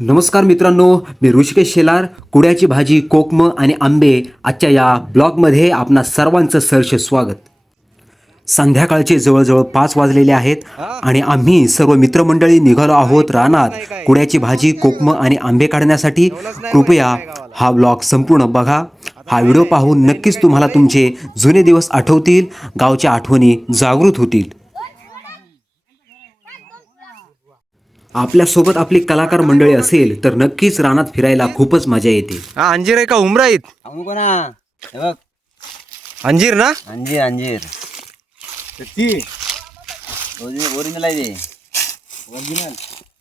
नमस्कार मित्रांनो, मी ऋषिकेश शेलार. कुड्याची भाजी, कोकम आणि आंबे आजच्या या ब्लॉगमध्ये आपणा सर्वांचं सहर्ष स्वागत. संध्याकाळचे जवळजवळ 5 वाजलेले आहेत आणि आम्ही सर्व मित्रमंडळी निघालो आहोत रानात कुड्याची भाजी, कोकम आणि आंबे काढण्यासाठी. कृपया हा ब्लॉग संपूर्ण बघा. हा व्हिडिओ पाहून नक्कीच तुम्हाला तुमचे जुने दिवस आठवतील, गावच्या आठवणी जागृत होतील. आपल्यासोबत आपली कलाकार मंडळी असेल तर नक्कीच रानात फिरायला खूपच मजा येते. हा अंजीर आहे का उमरा आहेत? हे बघ, अंजीर ना? अंजीर अंजीर ओरिजिनल आहे ते.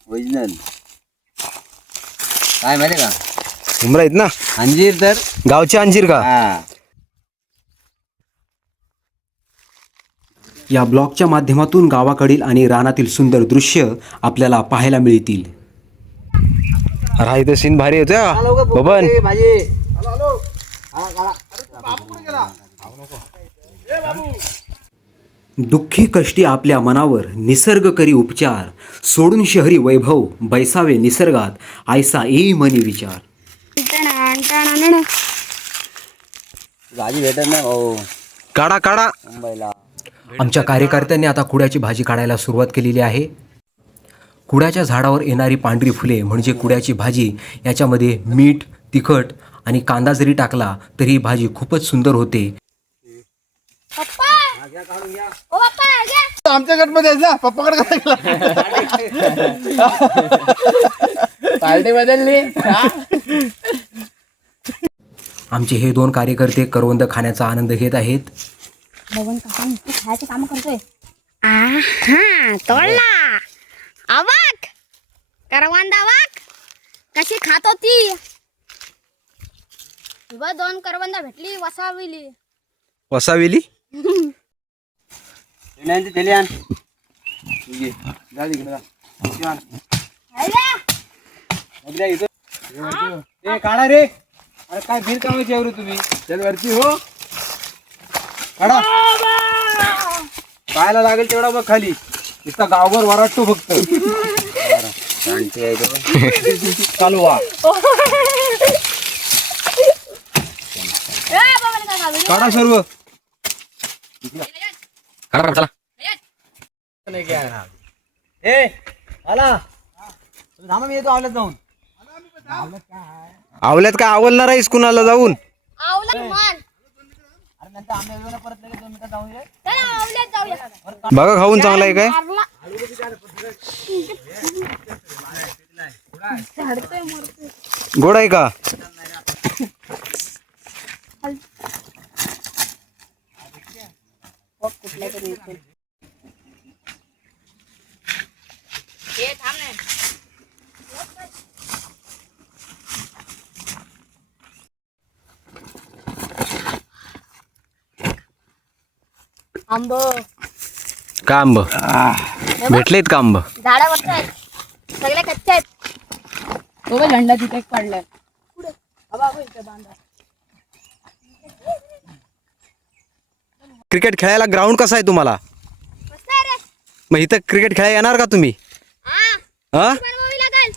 ओरिजिनल काय माहिती का? उमरा आहेत ना? अंजीर तर गावचे अंजीर का? हा. या ब्लॉगच्या माध्यमातून गावाकडील आणि रानातील सुंदर दृश्य आपल्याला पाहायला मिळतील. अरे इथे सीन भारी येतो बबन. भाजी दुःखी कष्टी आपल्या मनावर निसर्ग करी उपचार, सोडून शहरी वैभव बैसावे निसर्गात, आयसा येई मनी विचार. भाजी भेटत नाही भाऊ काढा काढा. मुंबईला. आमच्या कार्यकर्त्यांनी आता कुड्याची भाजी काढायला सुरुवात केलेली आहे. कुड्याच्या झाडावर येणारी पांढरी फुले म्हणजे कुड्याची भाजी. याच्यामध्ये मीठ, तिखट आणि कांदा जरी टाकला तरी ही भाजी खूपच सुंदर होते. आमच्या गटमध्ये ना पप्पाकडे पार्टी बदलली. आमचे हे 2 कार्यकर्ते करवंद खाण्याचा आनंद घेत आहेत. बघून काका नुसतं खायचे काम करतोय. आहा, तोडला. अवाक करवंदा वाक कशी खात होती. 2 करवंदा भेटली वसाविली. वसावेली तेली आण. काढा रे. अरे काय फिर कामाची एवढी तुम्ही चल वरती हो. काढा पाहायला लागेल तेवढा बघ खाली. नुसता गावभर वराटतो फक्त. चालू वा. काढा सर्व. चला. ए आला थांबा, मी येतो आवल्यात जाऊन. आवल्यात काय आवलणार आहेस कुणाला जाऊन? आवलं मान. अरे नंतर आंबे वेळेला परत लगेच 2 मिनिटात जाऊन ये. चला आवल्यात जाऊया. बघा खाऊन चांगला आहे काय? झाडतोय मरतोय. गोड आहे का? हे थांब ना. आंब का आंब भेटलेत का आंब? झाडावरच आहेत, सगळे कच्चे आहेत. तो झेंडा तिथे पडलाय. पुढे बांधा. क्रिकेट खेळायला ग्राउंड कसा आहे तुम्हाला? मस्त आहे रे. मग इथं क्रिकेट खेळायला येणार का तुम्ही? हा, हा बनवावी लागेल.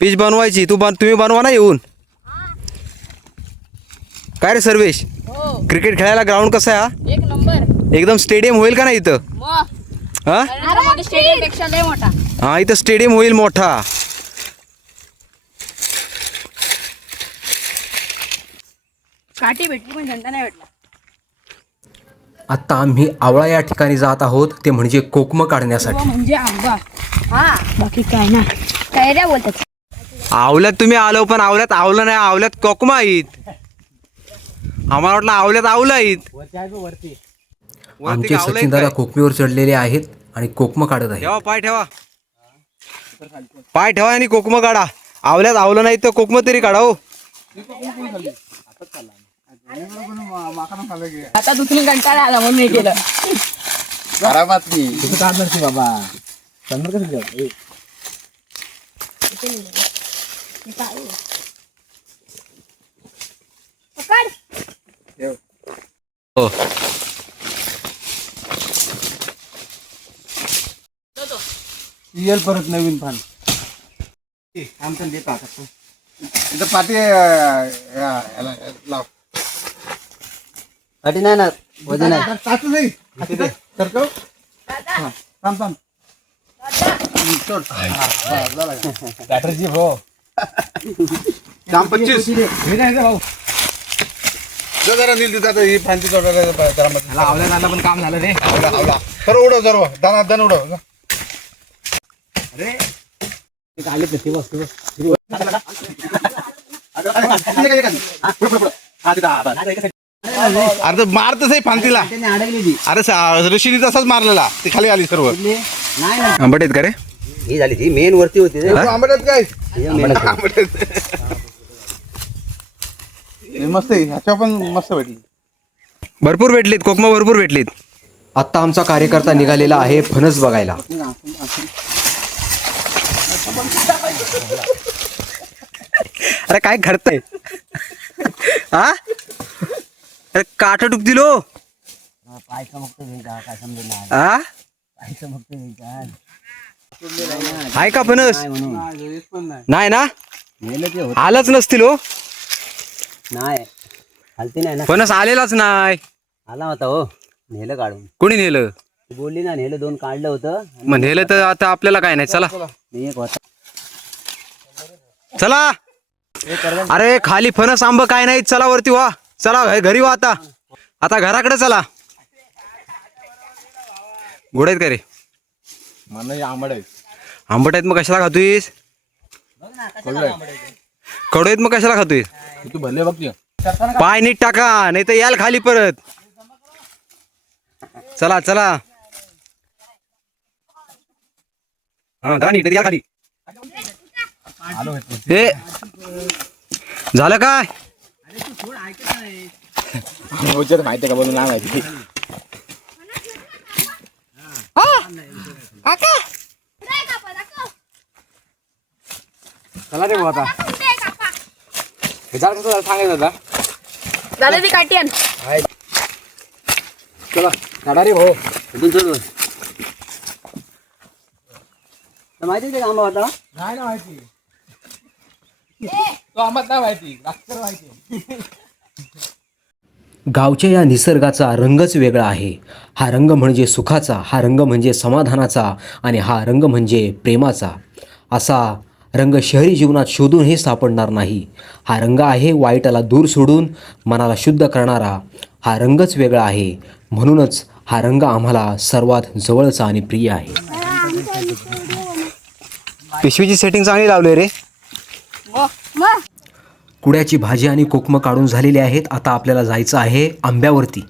पिच बनवायची. तुम्ही बनवा ना येऊन. काय रे सर्वेश, हो, क्रिकेट खेळायला ग्राउंड कसा आहे हा? 1 नंबर. एकदम स्टेडियम होईल का नाही इथं? मग हा स्टेडियम पेक्षा लय मोठा. हा इथं स्टेडियम होईल मोठा. काठी भेटली पण झेंडा नाही भेटला. आत्ता आम्ही आवळा या ठिकाणी जात आहोत, ते म्हणजे कोकम काढण्यासाठी. म्हणजे आंबा. हा, बाकी काय ना. काय रे बोलतात. आवल्यात तुम्ही आलो पण आवल्यात आवलं नाही, आवल्यात कोकमा आहेत. आम्हाला वाटलं आवल्यात आवलं आहेत. आमचे सचिन दादा कोकमीवर चढलेले आहेत आणि कोकम काढत आहेत. ठेवा पाय ठेवा. पाय ठेवा आणि कोकम काढा. आवल्यात आवलं नाही तर कोकम तरी काढा हो. आता दुसरी कंटाळा आला म्हणून मी केलं. आरामात मी तुझं काढणार की बाबा. समोर कसं जाऊ? हो. येईल परत नवीन पान. आमचं देत आता इथं पाठी याला लाव. पाठी नाही ना वजन आहे. टाकू नाही सरकव. थांब थांब. बॅटरीची हो. दाम 25. हे नाही भाऊ. जरा नील देतात ही फांती तोडायला जरा आवल्या आला पण काम झालं रे. आवला तर उडव जरा दाना दन उडव. अरे ते आले ते बस अरे मारतच आहे फांतीला. अरे ऋषीने तसाच मारलेला ती खाली आली सर्व. आंबट आहेत का रे? ही झाली ती मेन वरती होती रे. आंबट आहेत काय मेन आंबट आहेत. मस्त आहे ह्याच्या पण मस्त भेटली. भरपूर भेटलीत कोकमा भरपूर भेटलीत. आत्ता आमचा कार्यकर्ता निघालेला आहे फणस बघायला. अरे काय घडतंय हा? अरे काठ टुकतील हो. पायचं बघतो काय समजून नाही. हा पायचं बघतो आहे का फणस? म्हणून नाही ना नेलं ते होत आलंच नसतील हो. नाही हलती नाही ना. फणस आलेलाच नाही. आला होता हो नेलं काढून. कोणी नेलं? ती बोलली ना नेलं 2 काढलं होतं. मग नेलं तर आता आपल्याला काय नाही. चला मी एक होता. चला. अरे खाली फणस आंब काय नाही. चला वरती वा. चला घरी वा. आता आता घराकडे चला. गोड आहेत का रे? मला आंबट आहे. आंबट आहेत मग कशाला खातोयस? कडू आहेत मग कशाला खातोयस? तू भरले बघ. पाय नीट टाका नाही तर याल खाली परत. चला चला. हा जा नीट या खाली. ए झालं काय? माहिती का बोलून नाही माहिती. चला रे आता सांगायचं होता. झालं ती काठी आण. चला काढा रे भाऊ. माहिती आहे का आंबा होता? नाही ना माहिती. तो आंबट नाही माहिती. डॉक्टर माहिती. गावच्या या निसर्गाचा रंगच वेगळा आहे. हा रंग म्हणजे सुखाचा, हा रंग म्हणजे समाधानाचा आणि हा रंग म्हणजे प्रेमाचा. असा रंग शहरी जीवनात शोधूनही सापडणार नाही. हा रंग आहे वाईटाला दूर सोडून मनाला शुद्ध करणारा. हा रंगच वेगळा आहे. म्हणूनच हा रंग आम्हाला सर्वात जवळचा आणि प्रिय आहे. पिशवीची सेटिंग चांगली लावली रे. कुड्याची भाजी आणि कोकमं काढून झालेली आहेत. आता आपल्याला जायचं आहे आंब्यावरती.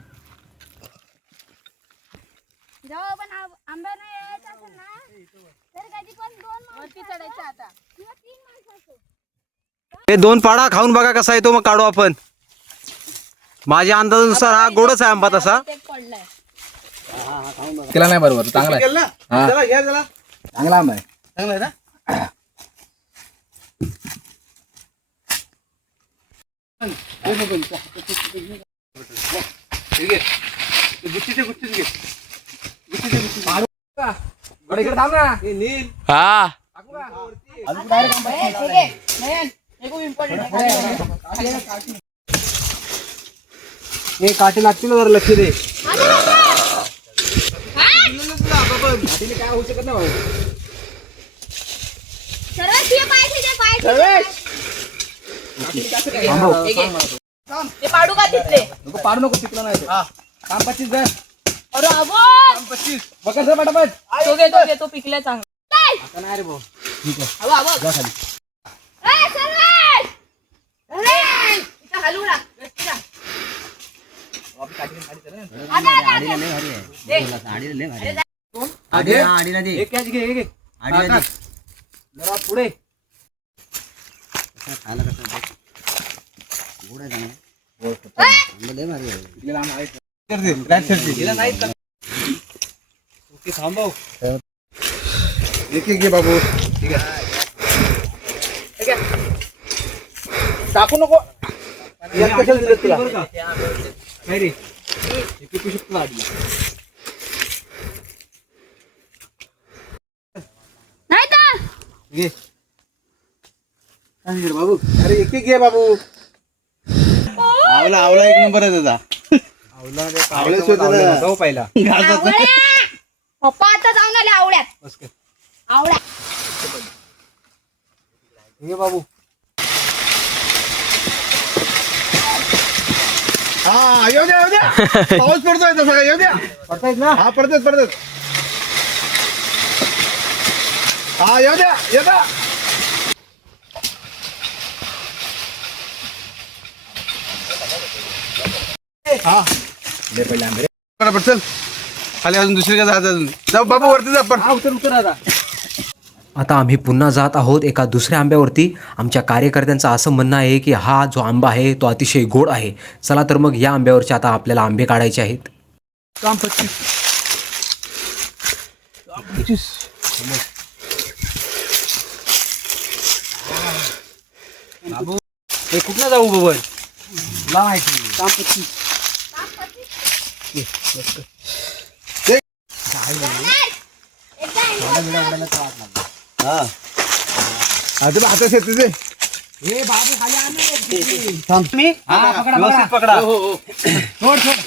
जेव्हा पण आंबा नाही यायचा असेल ना तर कधी पण 2 वरती चढायचं आता किंवा 3 माणसाचं. हे 2 पाडा खाऊन बघा कसा येतो मग काढू आपण. माझ्या अंदाजानुसार हा गोडच आहे आंबा तसा. ते पडलाय. केला नाही बरोबर. चांगला आहे. चांगला आंबा आहे. चांगला आहे ना. काठी लागतील जरा लक्ष दे. सर्वात हे पाय ठेव, पाय ठेव. ते पाडू का तिथले? नको पाडू नको. तिकडं नाही. काम 25 द्या. अरे अबो 25 बघा सर पटापट. तो घे तो पिकल्या चांगला. आता नाही रे भाऊ. अबो अबो जा खाली. ए सर्वात अरे इथं हलू ना. आडीला लय भारी आहे. आडीला लय भारी आहे. आडीला दे. एक कॅच घे. एक आडीला दे. जरा पुढे. खायला कसं आहे? गोड आहे का नाही? आंबा लय भारी आहे. तिला आम आहे. कर दे. बॅक साईडची. तिला नाही का? ओके थांबव. एक घे बाबू. ठीक आहे. टाकू नको. यात कशाला दिलं तुला? काय रे? एक पिशवी शकतो आधी. नाही तर घे. बाबू अरे एक घे बाबू. आवला आवला एक नंबर आहे दादा. आवळ्या जाऊ पहिला. आवळ्या. पप्पा आता जाऊन आले आवळ्यात. आवळ्या. हे बाबू हा येऊ द्या येऊ द्या. पाऊस पडतोय तसा काय येऊ द्या. पडतायत ना. हा पडतात. हा येऊ द्या येऊ द्या. हा बरोबर चल खाली अजून दुसरी काय जायचं अजून. जाऊ बाबू वरती जा पण. आता आम्ही पुन्हा जात आहोत एका दुसऱ्या आंब्यावरती. आमच्या कार्यकर्त्यांचं असं म्हणणं आहे की हा जो आंबा आहे तो अतिशय गोड आहे. चला तर मग या आंब्यावरचे आता आपल्याला आंबे काढायचे आहेत. काम 25. हे कुठला जाऊ बबर ला माहिती. आता आता शेती दे. हे बाबू खाली आले. थांब. मी हा पकडा पकडा. सोड सोड.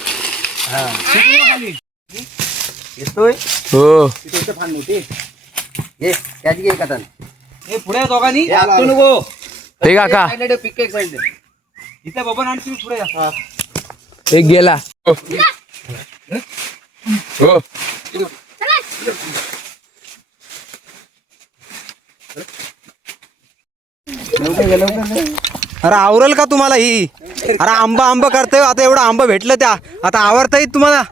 येतोय हो. तिथे फान मोठी ये त्याची घे कथन. हे पुढे दोघांनी तू नको हे काका पिक एक साईड दे. इथे बबन आणि तुम्ही पुढे या. एक गेला हो अरे आवरल का तुम्हाला ही. अरे आंबा आंबा करतोय आता. एवढं आंबा भेटलं त्या आता आवरता येत तुम्हाला.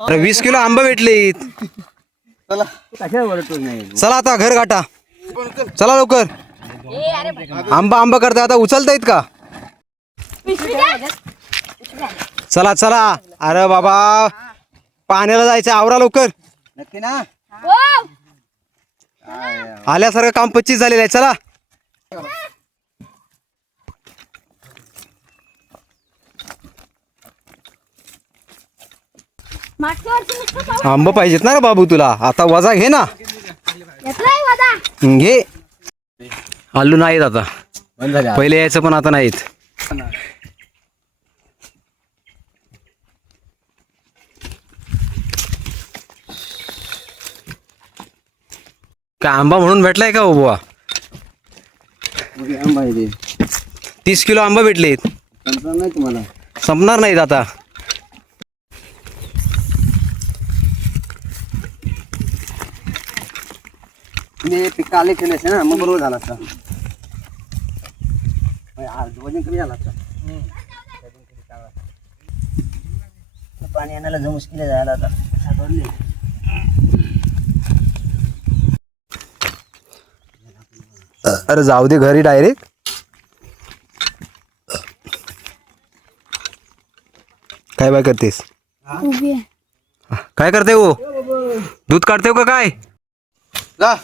अरे 20 किलो आंबा भेटले. चला आता घर गाठा. चला लवकर. आंबा आंबा करताय आता उचलता येत का. चला चला. अरे बाबा पाण्याला जायचं आवरा लवकर. नक्की ना. आल्यासारखं काम 25 झालेलं आहे. चला मागच्या वर्षी नुसतं पाऊस आंबा पाहिजेत ना रे बाबू तुला. आता वजा घे ना. घेतलाय वजा. घे. आलू नाहीत आता. पहिले यायचं पण आता नाहीत. काय आंबा म्हणून भेटलाय का बाबा. 30 किलो आंबा भेटलेत. नाही तुम्हाला संपणार नाहीत आता. तुम्ही पिक आले केले असे ना मग बरोबर झाला असता. वजन कमी झाला असता. पाणी आणायला जो मुश्किल आहे जायला आता. अरे जाऊ दे घरी डायरेक्ट. काय बाय करतेस. उभी आहे. काय करते हो. दूध काढते हो का काय. जा.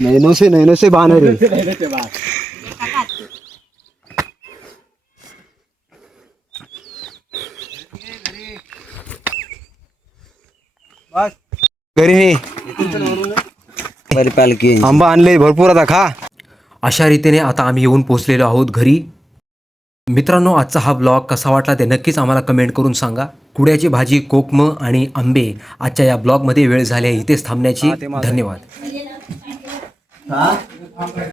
नैनो से बाहर रे. घरी हे बरी पालखी आंबा आणले भरपूर आता खा. अशा रीतीने आता आम्ही येऊन पोचलेलो आहोत घरी. मित्रांनो आजचा हा ब्लॉग कसा वाटला ते नक्कीच आम्हाला कमेंट करून सांगा. कुड्याची भाजी, कोकम आणि आंबे आजच्या या ब्लॉगमध्ये वेळ झाली आहे इथेच थांबण्याची. धन्यवाद.